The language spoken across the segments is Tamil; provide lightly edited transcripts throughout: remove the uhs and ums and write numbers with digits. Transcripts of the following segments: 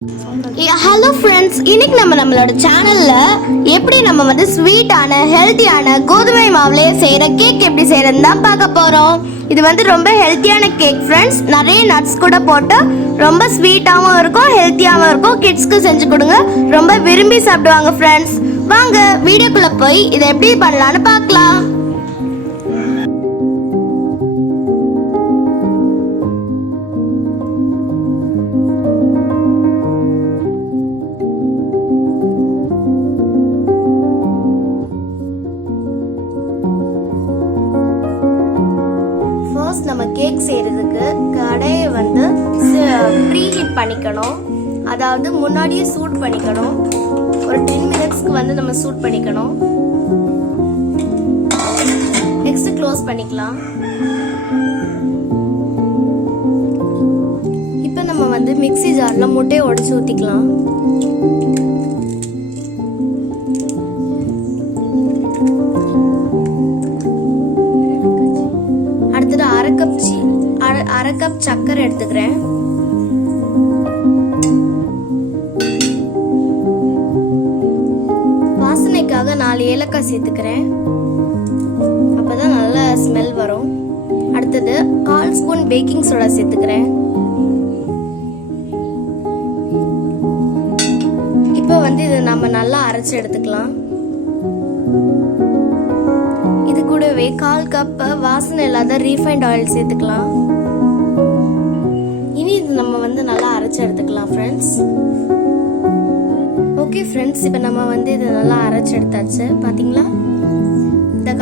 ஹலோ ஃப்ரெண்ட்ஸ், இன்னைக்கு நம்மளோட சேனல்ல எப்படி நம்ம ஸ்வீட்டான ஹெல்த்தியான கோதுமை மாவுலயே செய்யற கேக் எப்படி செய்யறதுன்னு தான் பார்க்க போறோம். இது ரொம்ப ஹெல்த்தியான கேக் ஃப்ரெண்ட்ஸ். நிறைய நட்ஸ் கூட போட்டு ரொம்ப ஸ்வீட்டாகவும் இருக்கும், ஹெல்த்தியாகவும் இருக்கும். கிட்ஸ்க்கு செஞ்சு கொடுங்க, ரொம்ப விரும்பி சாப்பிடுவாங்க ஃப்ரெண்ட்ஸ். வாங்க வீடியோக்குள்ள போய் இதை எப்படி பண்ணலான்னு பார்க்கலாம். நம்ம கேக் செய்யறதுக்கு கடையை ப்ரீ ஹீட் பண்ணிக்கணும். அதாவது முன்னாடியே சூட் பண்ணிக்கணும். ஒரு 10 மினிட்ஸ்க்கு நம்ம சூட் பண்ணிக்கணும். நெக்ஸ்ட் க்ளோஸ் பண்ணிக்கலாம். இப்போ நம்ம மிக்ஸி ஜார்ல முட்டையை உடைச்சு ஊத்திக்கலாம். அரை கப் சக்கரை எடுத்துக்கிறேன். வாசனைக்காக 4 ஏலக்காய் சேர்த்துக்கிறேன். அப்பதான் நல்ல ஸ்மெல் வரும். அடுத்தது 1/4 ஸ்பூன் பேக்கிங் சோடா சேர்த்துக்கிறேன். இப்போ இதை நம்ம நல்லா அரைச்சு எடுத்துக்கலாம். இது கூடவே 1/4 கப் வாசனை இல்லாத ரீஃபைண்ட் ஆயில் சேர்த்துக்கலாம். இனி இது நம்ம நல்லா அரைச்சு எடுத்துக்கலாம் ஃப்ரெண்ட்ஸ். ஓகே ஃப்ரெண்ட்ஸ், இப்போ நம்ம இதை நல்லா அரைச்சு எடுத்தாச்சு. பாத்தீங்களா, இந்த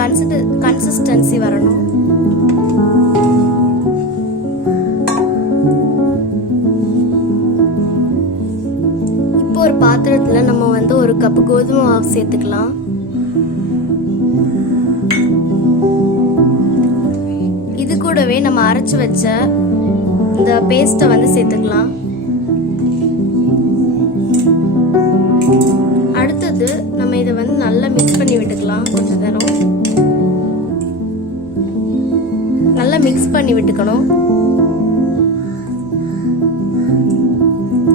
கன்சிஸ்டன்சி வரணும். இப்போ ஒரு பாத்திரத்துல நம்ம 1 கப் கோதுமை மாவு சேர்த்துக்கலாம். இது கூடவே நம்ம அரைச்சு வச்ச இந்த பேஸ்ட்டை சேர்த்துக்கலாம். அடுத்தது நம்ம இதை நல்லா மிக்ஸ் பண்ணி விட்டுக்கலாம். கொஞ்ச நேரம் நல்லா மிக்ஸ் பண்ணி விட்டுக்கணும்.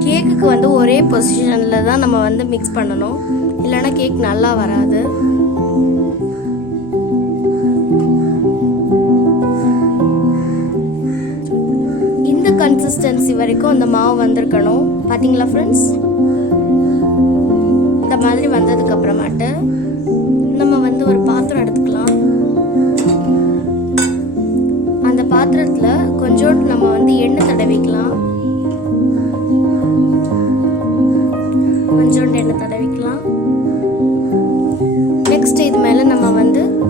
கேக்குக்கு ஒரே பொசிஷன்ல தான் நம்ம மிக்ஸ் பண்ணணும், இல்லைன்னா கேக் நல்லா வராது. கன்சிஸ்டன்சி வரைக்கும் அந்த மாவு வந்திருக்கணும். பாத்தீங்களா ஃப்ரெண்ட்ஸ், இந்த மாதிரி வந்ததுக்கு அப்புறமாட்டு நம்ம ஒரு பாத்திரம் எடுத்துக்கலாம். அந்த பாத்திரத்துல கொஞ்சோண்டு நம்ம எண்ணெய் தடவிக்கலாம். கொஞ்சோண்டு எண்ணெய் தடவிக்கலாம். நெக்ஸ்ட் இது மேல நம்ம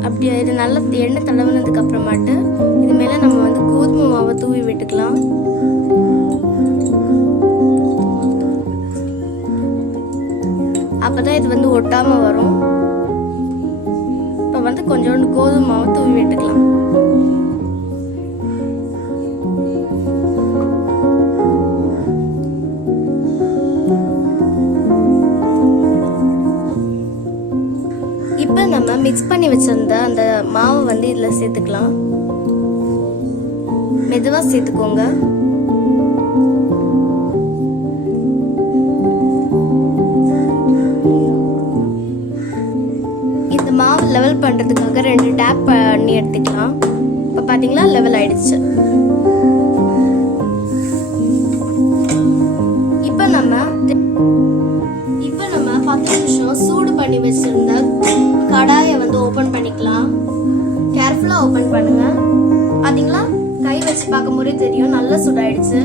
அப்படியே இது நல்லா எண்ணெய் தடவினதுக்கு அப்புறமாட்டு இது மேல நம்ம கோதுமை மாவை தூவி விட்டுக்கலாம். அப்பதான் இது ஒட்டாம வரும். இப்ப கொஞ்சோண்டு கோதுமை மாவு தூவி விட்டுக்கலாம். இப்ப நம்ம மிக்ஸ் பண்ணி வச்சிருந்த அந்த மாவை இதுல சேர்த்துக்கலாம். மெதுவா சேர்த்துக்கோங்க. மாவு லெவல் பண்றதுக்காக 2 டேப் பண்ணி எடுத்துக்கலாம். இப்ப பாத்தீங்களா, லெவல் ஆயிடுச்சு. இப்ப நம்ம 10 நிமிஷம் சூடு பண்ணி வச்சிருந்த கடாயை ஓபன் பண்ணிக்கலாம். கேர்ஃபுல்லா ஓபன் பண்ணுங்க. பாத்தீங்களா, கை வச்சு பார்க்கும்போதே தெரியும் நல்லா சூடாயிடுச்சு.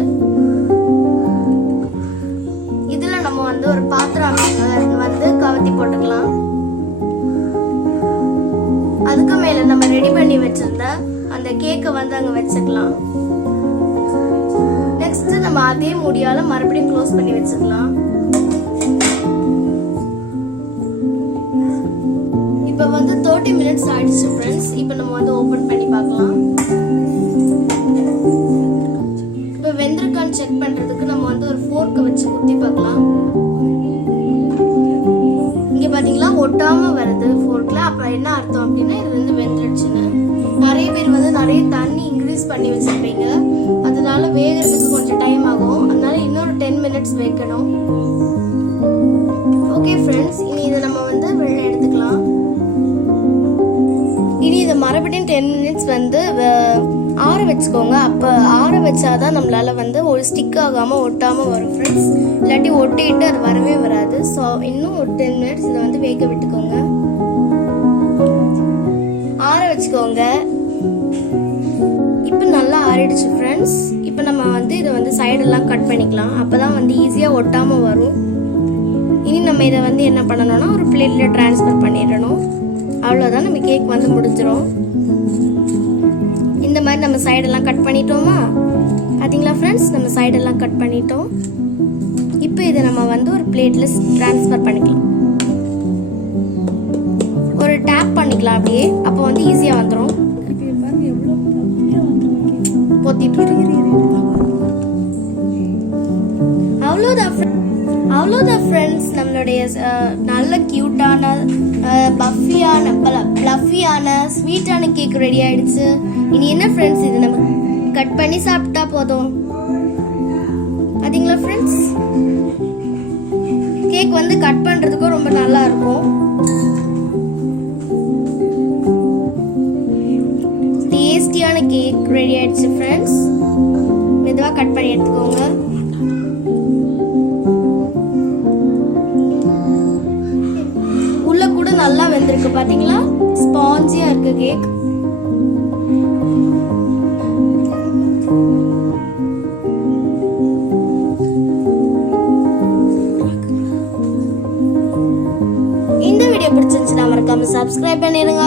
இதுல நம்ம ஒரு பாத்திரம் கவுத்தி போட்டுக்கலாம். அதுக்கு மேல நம்ம ரெடி பண்ணி வச்சிருந்த அந்த கேக்கை அங்க வச்சுக்கலாம். நெக்ஸ்ட் நம்ம அதே மூடியால மறுபடியும் க்ளோஸ் பண்ணி வச்சுக்கலாம். இப்ப 30 மினிட்ஸ் ஆயிடுச்சு ஃப்ரெண்ட்ஸ். இப்ப நம்ம ஓபன் பண்ணி பார்க்கலாம். இப்ப வெந்திருக்கான்னு செக் பண்றதுக்கு நம்ம ஒரு ஃபோர்க் வச்சு குத்தி பார்க்கலாம். இங்க பாத்தீங்களா, ஒட்டாம வருது ஃபோர்க்ல. அப்ப என்ன அர்த்தம் அப்படின்னா இது வெந்துருச்சுன்னு. நிறைய பேர் நிறைய தண்ணி இன்க்ரீஸ் பண்ணி வச்சிருப்பீங்க, அதனால வேகிறதுக்கு கொஞ்சம் டைம் ஆகும். அதனால இன்னொரு 10 மினிட்ஸ் வைக்கணும். ஓகே ஃப்ரெண்ட்ஸ், இனி இதை நம்ம வந்து வெளில எடுத்துக்கலாம். இனி இதை மறுபடியும் 10 மினிட்ஸ் வந்து ஆற வச்சுக்கோங்க. அப்போ ஆற வச்சாதான் நம்மளால வந்து ஒரு ஸ்டிக் ஆகாமல் ஒட்டாமல் வரும் ஃப்ரெண்ட்ஸ். இல்லாட்டி ஒட்டிட்டு அது வரவே வராது. ஸோ இன்னும் ஒரு 10 மினிட்ஸ் இதை வந்து வேக விட்டுக்கோங்க, ஆற வச்சுக்கோங்க. இப்போ நல்லா ஆறிடுச்சு ஃப்ரெண்ட்ஸ். இப்போ நம்ம வந்து இதை வந்து சைடெல்லாம் கட் பண்ணிக்கலாம். அப்போ தான் வந்து ஈஸியாக ஒட்டாமல் வரும். இனி நம்ம இதை வந்து என்ன பண்ணணும்னா ஒரு பிளேட்டில் ட்ரான்ஸ்ஃபர் பண்ணிடணும். அவ்வளோதான், நம்ம கேக் வந்து முடிஞ்சிடும். இந்த மாதிரி நம்ம சைடெல்லாம் கட் பண்ணிட்டோமா? பார்த்தீங்களா ஃப்ரெண்ட்ஸ், நம்ம சைடெல்லாம் கட் பண்ணிட்டோம். இப்போ இதை நம்ம வந்து ஒரு பிளேட்டில் ட்ரான்ஸ்ஃபர் பண்ணிக்கலாம். ஒரு டேப் பண்ணிக்கலாம் அப்படியே, அப்போ வந்து ஈஸியாக வந்துடும். அவ்வளோதான் ஃப்ரெண்ட்ஸ், நம்மளுடைய நல்ல க்யூட்டான பஃபியான ஸ்வீட்டான கேக் ரெடி ஆயிடுச்சு. இனி என்ன ஃப்ரெண்ட்ஸ், இது நம்ம கட் பண்ணி சாப்பிட்டா போதும். பார்த்தீங்களா ஃப்ரெண்ட்ஸ், கேக் வந்து கட் பண்ணுறதுக்கும் ரொம்ப நல்லா இருக்கும். டேஸ்டியான கேக் ரெடி ஆயிடுச்சு ஃப்ரெண்ட்ஸ். மெதுவாக கட் பண்ணி எடுத்துக்கோங்க. உள்ள கூட நல்லா வெந்திருக்கு, பாத்தீங்களா? ஸ்பாஞ்சியா இருக்கு கேக். இந்த வீடியோ பிடிச்சிருந்துச்சுன்னா மறக்காம சப்ஸ்கிரைப் பண்ணிடுங்க.